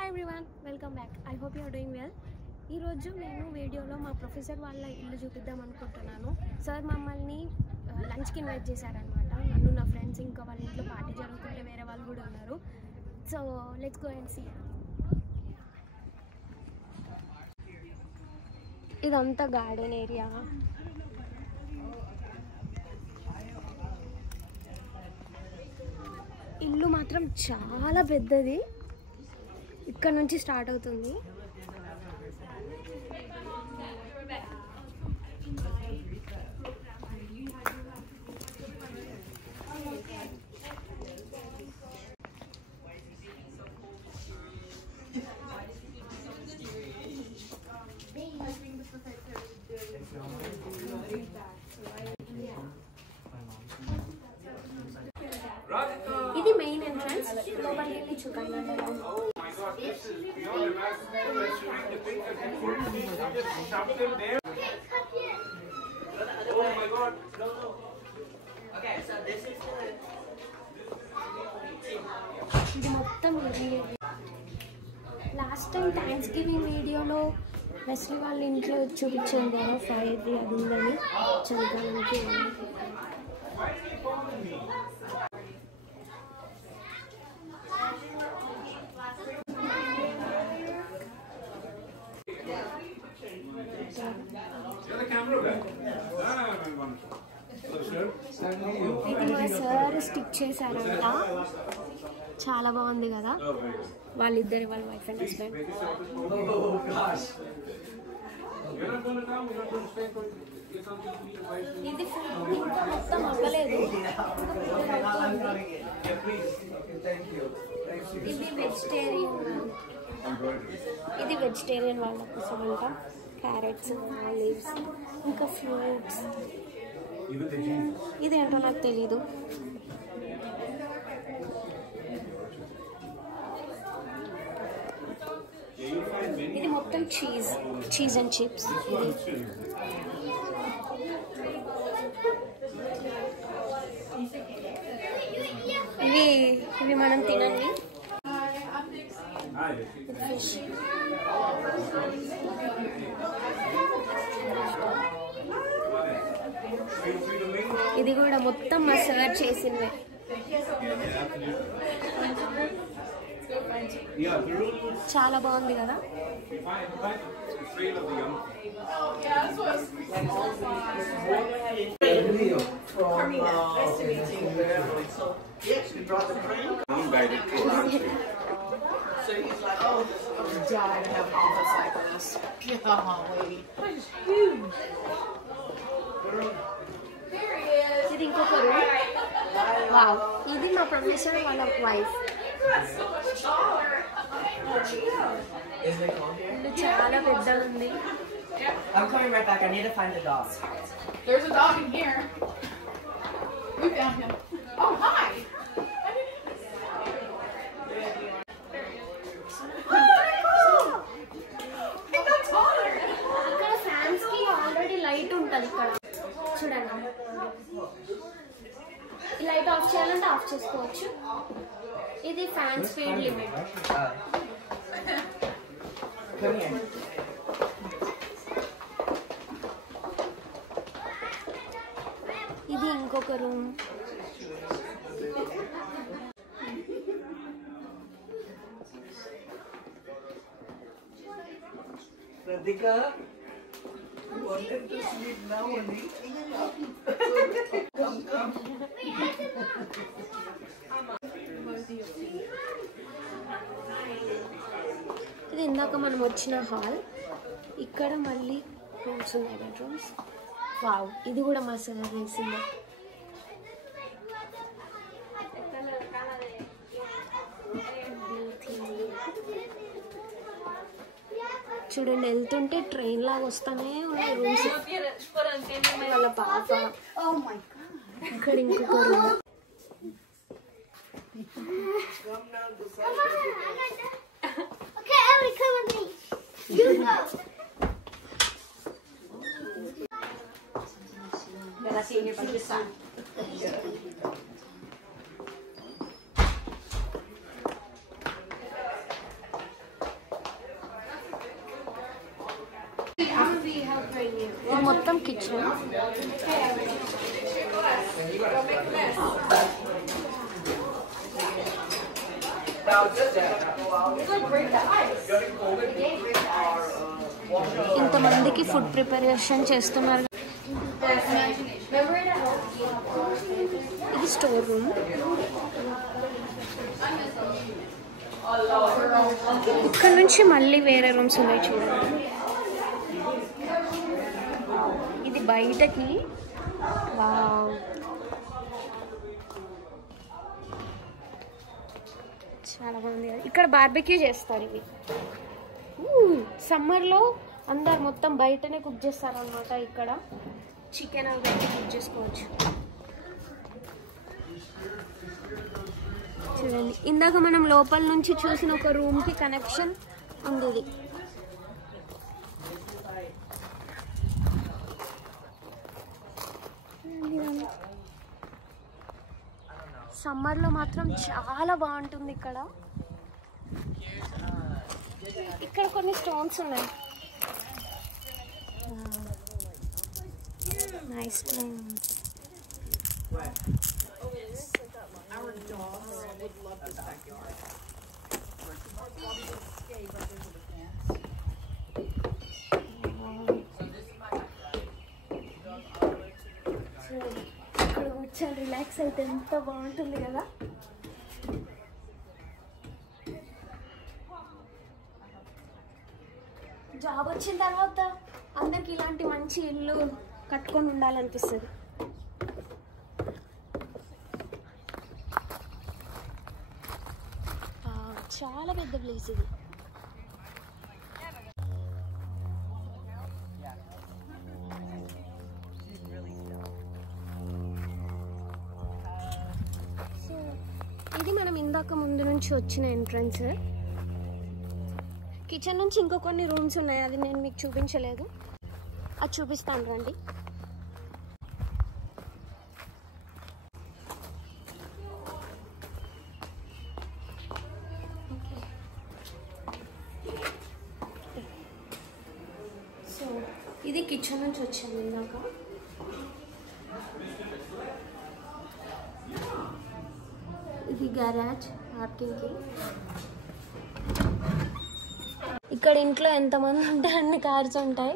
Hi everyone, welcome back. I hope you are doing well. ఈరోజు నేను వీడియోలో మా ప్రొఫెసర్ వాళ్ళ ఇల్లు చూపిద్దాం అనుకుంటున్నాను. సార్ మమ్మల్ని లంచ్కి ఇన్వైట్ చేశారనమాట. నన్ను, నా ఫ్రెండ్స్, ఇంకా వాళ్ళ ఇంట్లో పార్టీ జరుగుతుంటే వేరే వాళ్ళు కూడా ఉన్నారు. So let's go and see. ఇదంతా గార్డెన్ ఏరియా. ఇల్లు మాత్రం చాలా పెద్దది. ఇక్కడ నుంచి స్టార్ట్ అవుతుంది. ఇది మెయిన్ ఎంట్రన్స్. లోపలికి వెళ్ళి చూడండి. ఇది మొత్తం లాస్ట్ టైం థ్యాంక్స్ గివింగ్ వీడియోలో వెస్లీ వాళ్ళ ఇంట్లో చూపించాను కదా, ఫైర్ అది ఉందని చదువుకోవడానికి. ఇది మా సార్ స్టిక్ చేశారంట. చాలా బాగుంది కదా. వాళ్ళిద్దరు, వాళ్ళ వైఫ్ అండ్ హస్బెండ్. ఇది ఇంకా మొత్తం అవ్వలేదు. ఇది వెజిటేరియన్ వాళ్ళ కోసం అంట. క్యారెట్స్, ఆలివ్స్, ఇంకా ఫ్రూట్స్. ఇదేంటో నాకు తెలీదు. ఇది మొత్తం చీజ్ అండ్ చిప్స్. ఇవి మనం తినండి. ఫిష్. ఇది కూడా మొత్తం మా సార్ చేసింది. చాలా బాగుంది కదా. ఇది ఇంకొకరు. వావ్, ఇది మా ప్రొఫెసర్ వాళ్ళ వైఫ్. ఇల్లు చాలా పెద్దగా ఉంది. I'm coming right back. I need to find the dog. There's a dog in here. We found him. Oh, hi. ఇక్కడ ఫ్యాన్స్ కి ఆల్రెడీ లైట్ ఉంటుంది. ఇక్కడ చూడండి, ఈ లైట్ ఆఫ్ చేయాలంటే ఆఫ్ చేసుకోవచ్చు. ఇది fan speed limit. Come here. ఇది ఇంకొక room. Radhika, you wanted to sleep now only? Come. ఇది ఇందాక మనం వచ్చిన హాల్. ఇక్కడ మళ్ళీ రూమ్స్ ఉన్నాయి, బెడ్రూమ్స్. వావ్, ఇది కూడా మా సార్ వేసింది. చూడండి, వెళ్తుంటే ట్రైన్ లాగా వస్తానే ఉన్నాయి రూమ్స్. వాళ్ళ పాప. ఇక్కడ ఇంకొక room. Okay, Ellie, come with me. You go. Gonna see you from this side. ఇది మొత్తం కిచెన్. ఇంతమందికి ఫుడ్ ప్రిపరేషన్ చేస్తున్నారు. ఇది స్టోర్ రూమ్. ఇక్కడ నుంచి మళ్ళీ వేరే రూమ్స్ ఉన్నాయి చూడండి. ఇది బయటకి. వావ్, చాలా బాగుంది. ఇక్కడ బార్బెక్యూ చేస్తారు. ఇవి సమ్మర్లో అందరు మొత్తం బయటనే కుక్ చేస్తారనమాట. ఇక్కడ చికెన్ అవి పెట్టి కుక్ చేసుకోవచ్చు. చూడండి, ఇందాక మనం లోపల నుంచి చూసిన ఒక రూమ్కి కనెక్షన్ ఉంది. సమ్మర్లో మాత్రం చాలా బాగుంటుంది ఇక్కడ. ఇక్కడ కొన్ని స్టోన్స్ ఉన్నాయి. Nice plain. ఇక్కడ కూర్చొని రిలాక్స్ అయితే ఎంత బాగుంటుంది కదా. జాబ్ వచ్చిన తర్వాత అందరికి ఇలాంటి మంచి ఇల్లు కట్టుకొని ఉండాలనిపిస్తుంది. చాలా పెద్ద ప్లేస్ ఇది. సో ఇది మనం ఇందాక ముందు నుంచి వచ్చిన ఎంట్రన్స్. కిచెన్ నుంచి ఇంకో కొన్ని రూమ్స్ ఉన్నాయి, అది నేను మీకు చూపించలేదు. అది చూపిస్తాను రండి. సో ఇది కిచెన్ నుంచి వచ్చాను ఇందాక. ఇది గ్యారేజ్ పార్కింగ్కి. ఇక్కడ ఇంట్లో ఎంతమంది ఉంటే అన్ని కార్స్ ఉంటాయి.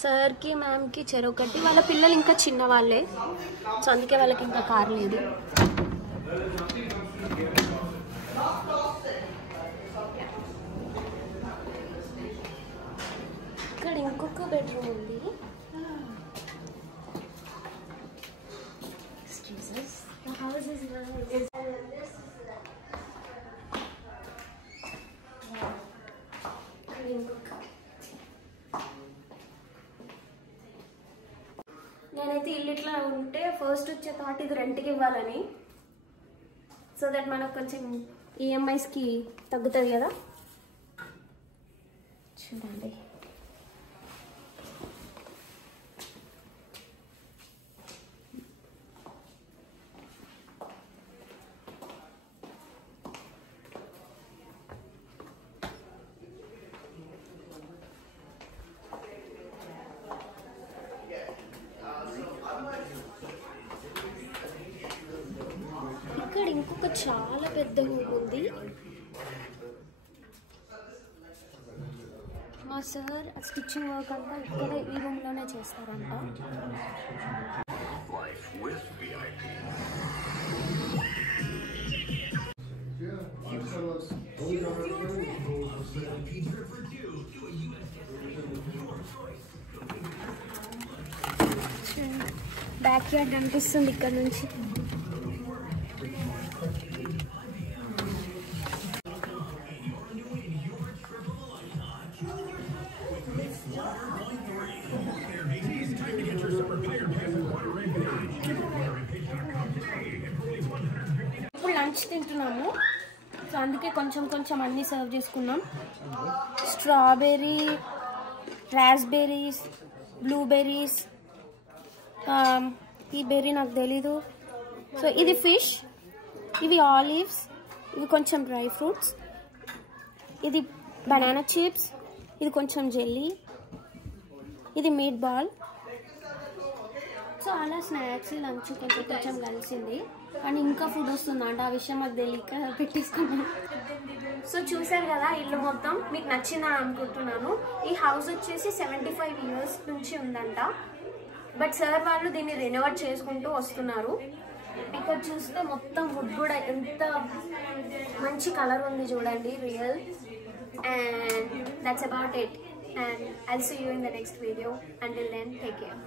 సార్కి మ్యామ్కి చెరొకటి. వాళ్ళ పిల్లలు ఇంకా చిన్న వాళ్ళే, సో అందుకే వాళ్ళకి ఇంకా కార్ లేదు. ఇక్కడ ఇంకొక బెడ్రూమ్ ఉంది. The house is nice. నేనైతే ఇల్లు ఇట్లా ఉంటే ఫస్ట్ వచ్చే థాట్ ఇది రెంట్కి ఇవ్వాలని, సో దట్ మనకు కొంచెం ఈఎంఐస్కి తగ్గుతుంది కదా. చూడండి, ఇక్కడ ఇంకొక చాలా పెద్ద రూమ్ ఉంది. మా సార్ స్టిచ్చింగ్ వర్క్ అంతా ఇక్కడే ఈ రూమ్లోనే చేస్తారంట. బ్యాక్ యార్డ్ అనిపిస్తుంది ఇక్కడ నుంచి. ఇప్పుడు లంచ్ తింటున్నాము, సో అందుకే కొంచెం కొంచెం అన్నీ సర్వ్ చేసుకున్నాం. స్ట్రాబెర్రీ, రాస్బెర్రీస్, బ్లూబెర్రీస్, ఈ బెర్రీ నాకు తెలీదు. సో ఇది ఫిష్, ఇవి ఆలివ్స్, ఇవి కొంచెం డ్రై ఫ్రూట్స్, ఇది బనానా చిప్స్, ఇది కొంచెం జెల్లీ, ఇది మీట్ బాల్. సో అలా స్నాక్స్ లంచ్ కొంచెం కలిసింది. కానీ ఇంకా ఫుడ్ వస్తుందంట, ఆ విషయం మాకు తెలియక పెట్టేసుకున్నాం. సో చూసారు కదా ఇల్లు మొత్తం, మీకు నచ్చిందని అనుకుంటున్నాను. ఈ హౌస్ వచ్చేసి 75 years నుంచి ఉందంట. బట్ సార్ వాళ్ళు దీన్ని రెనోవేట్ చేసుకుంటూ వస్తున్నారు. ఇక్కడ చూస్తే మొత్తం వుడ్ కూడా ఎంత మంచి కలర్ ఉంది చూడండి, real. And that's about it. And I'll see you in the next video. Until then, take care.